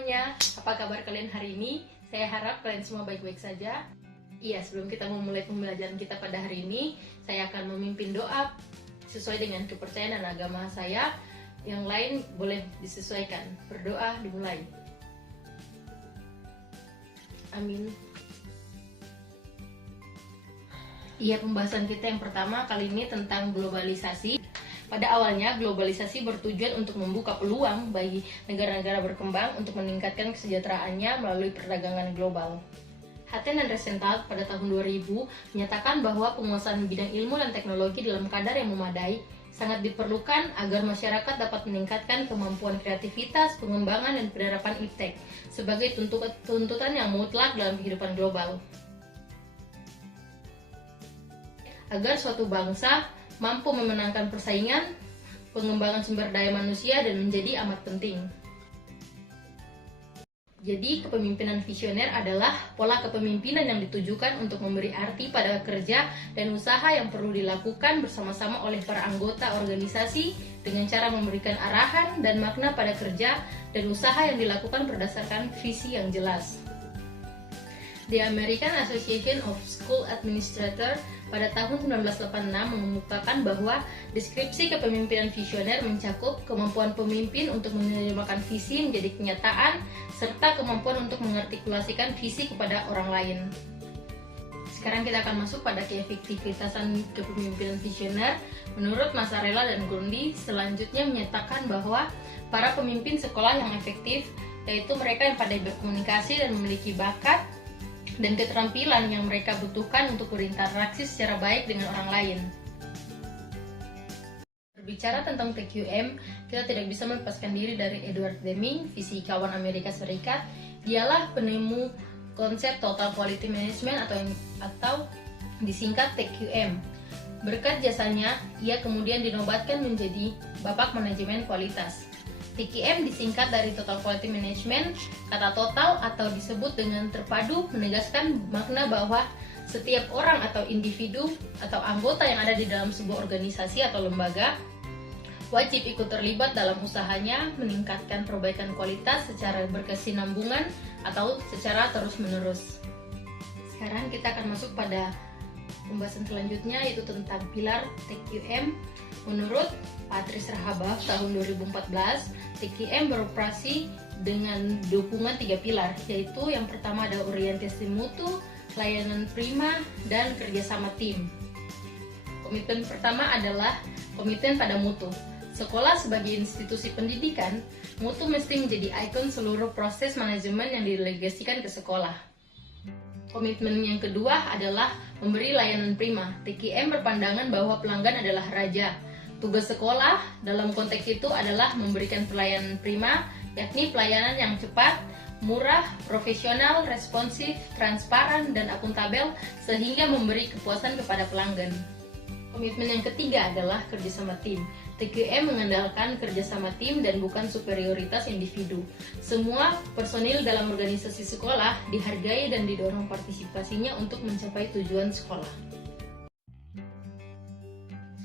semuanya, apa kabar kalian hari ini? Saya harap kalian semua baik-baik saja. Iya, sebelum kita memulai pembelajaran kita pada hari ini, saya akan memimpin doa sesuai dengan kepercayaan dan agama saya. Yang lain boleh disesuaikan. Berdoa dimulai. Amin. Iya, pembahasan kita yang pertama kali ini tentang globalisasi. Pada awalnya, globalisasi bertujuan untuk membuka peluang bagi negara-negara berkembang untuk meningkatkan kesejahteraannya melalui perdagangan global. Hatten dan Rosenthal pada tahun 2000 menyatakan bahwa penguasaan bidang ilmu dan teknologi dalam kadar yang memadai sangat diperlukan agar masyarakat dapat meningkatkan kemampuan kreativitas, pengembangan, dan penerapan iptek sebagai tuntutan yang mutlak dalam kehidupan global. Agar suatu bangsa mampu memenangkan persaingan, pengembangan sumber daya manusia, dan menjadi amat penting. Jadi, kepemimpinan visioner adalah pola kepemimpinan yang ditujukan untuk memberi arti pada kerja dan usaha yang perlu dilakukan bersama-sama oleh para anggota organisasi dengan cara memberikan arahan dan makna pada kerja dan usaha yang dilakukan berdasarkan visi yang jelas. The American Association of School Administrators pada tahun 1986 mengemukakan bahwa deskripsi kepemimpinan visioner mencakup kemampuan pemimpin untuk menerjemahkan visi menjadi kenyataan, serta kemampuan untuk mengartikulasikan visi kepada orang lain. Sekarang kita akan masuk pada keefektivitasan kepemimpinan visioner. Menurut Massarella dan Grundy, selanjutnya menyatakan bahwa para pemimpin sekolah yang efektif, yaitu mereka yang pandai berkomunikasi dan memiliki bakat dan keterampilan yang mereka butuhkan untuk berinteraksi secara baik dengan orang lain. Berbicara tentang TQM, kita tidak bisa melepaskan diri dari Edward Deming, fisikawan Amerika Serikat. Dialah penemu konsep Total Quality Management atau disingkat TQM. Berkat jasanya, ia kemudian dinobatkan menjadi Bapak Manajemen Kualitas. TQM disingkat dari Total Quality Management. Kata total atau disebut dengan terpadu menegaskan makna bahwa setiap orang atau individu atau anggota yang ada di dalam sebuah organisasi atau lembaga wajib ikut terlibat dalam usahanya meningkatkan perbaikan kualitas secara berkesinambungan atau secara terus-menerus. Sekarang kita akan masuk pada pembahasan selanjutnya, yaitu tentang pilar TQM. Menurut Patrice Rahabov tahun 2014, TQM beroperasi dengan dukungan 3 pilar, yaitu yang pertama ada orientasi mutu, layanan prima, dan kerjasama tim. Komitmen pertama adalah komitmen pada mutu. Sekolah sebagai institusi pendidikan, mutu mesti menjadi ikon seluruh proses manajemen yang didelegasikan ke sekolah. Komitmen yang kedua adalah memberi layanan prima. TQM berpandangan bahwa pelanggan adalah raja. Tugas sekolah dalam konteks itu adalah memberikan pelayanan prima, yakni pelayanan yang cepat, murah, profesional, responsif, transparan, dan akuntabel sehingga memberi kepuasan kepada pelanggan. Komitmen yang ketiga adalah kerjasama tim. TQM mengandalkan kerjasama tim dan bukan superioritas individu. Semua personil dalam organisasi sekolah dihargai dan didorong partisipasinya untuk mencapai tujuan sekolah.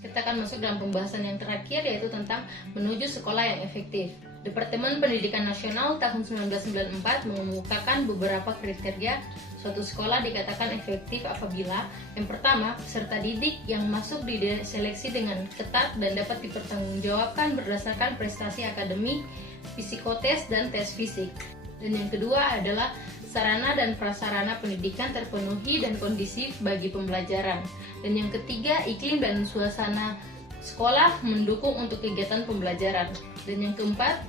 Kita akan masuk dalam pembahasan yang terakhir, yaitu tentang menuju sekolah yang efektif. Departemen Pendidikan Nasional tahun 1994 mengemukakan beberapa kriteria suatu sekolah dikatakan efektif apabila yang pertama, peserta didik yang masuk diseleksi dengan ketat dan dapat dipertanggungjawabkan berdasarkan prestasi akademik, psikotes, dan tes fisik. Dan yang kedua adalah sarana dan prasarana pendidikan terpenuhi dan kondisif bagi pembelajaran. Dan yang ketiga, iklim dan suasana sekolah mendukung untuk kegiatan pembelajaran. Dan yang keempat,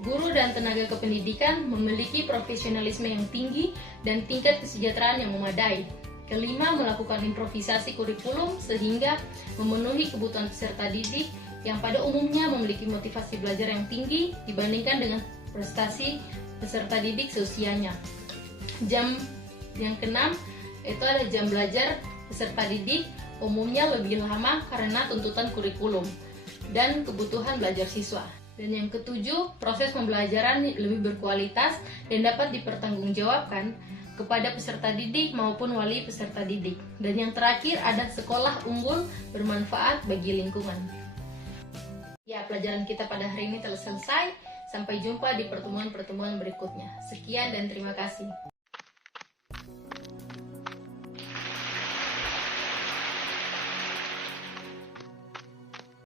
guru dan tenaga kependidikan memiliki profesionalisme yang tinggi dan tingkat kesejahteraan yang memadai. Kelima, melakukan improvisasi kurikulum sehingga memenuhi kebutuhan peserta didik yang pada umumnya memiliki motivasi belajar yang tinggi dibandingkan dengan prestasi peserta didik seusianya. Jam yang keenam, itu ada jam belajar peserta didik umumnya lebih lama karena tuntutan kurikulum dan kebutuhan belajar siswa. Dan yang ketujuh, proses pembelajaran lebih berkualitas dan dapat dipertanggungjawabkan kepada peserta didik maupun wali peserta didik. Dan yang terakhir ada sekolah unggul bermanfaat bagi lingkungan. Ya, pelajaran kita pada hari ini telah selesai. Sampai jumpa di pertemuan-pertemuan berikutnya. Sekian dan terima kasih.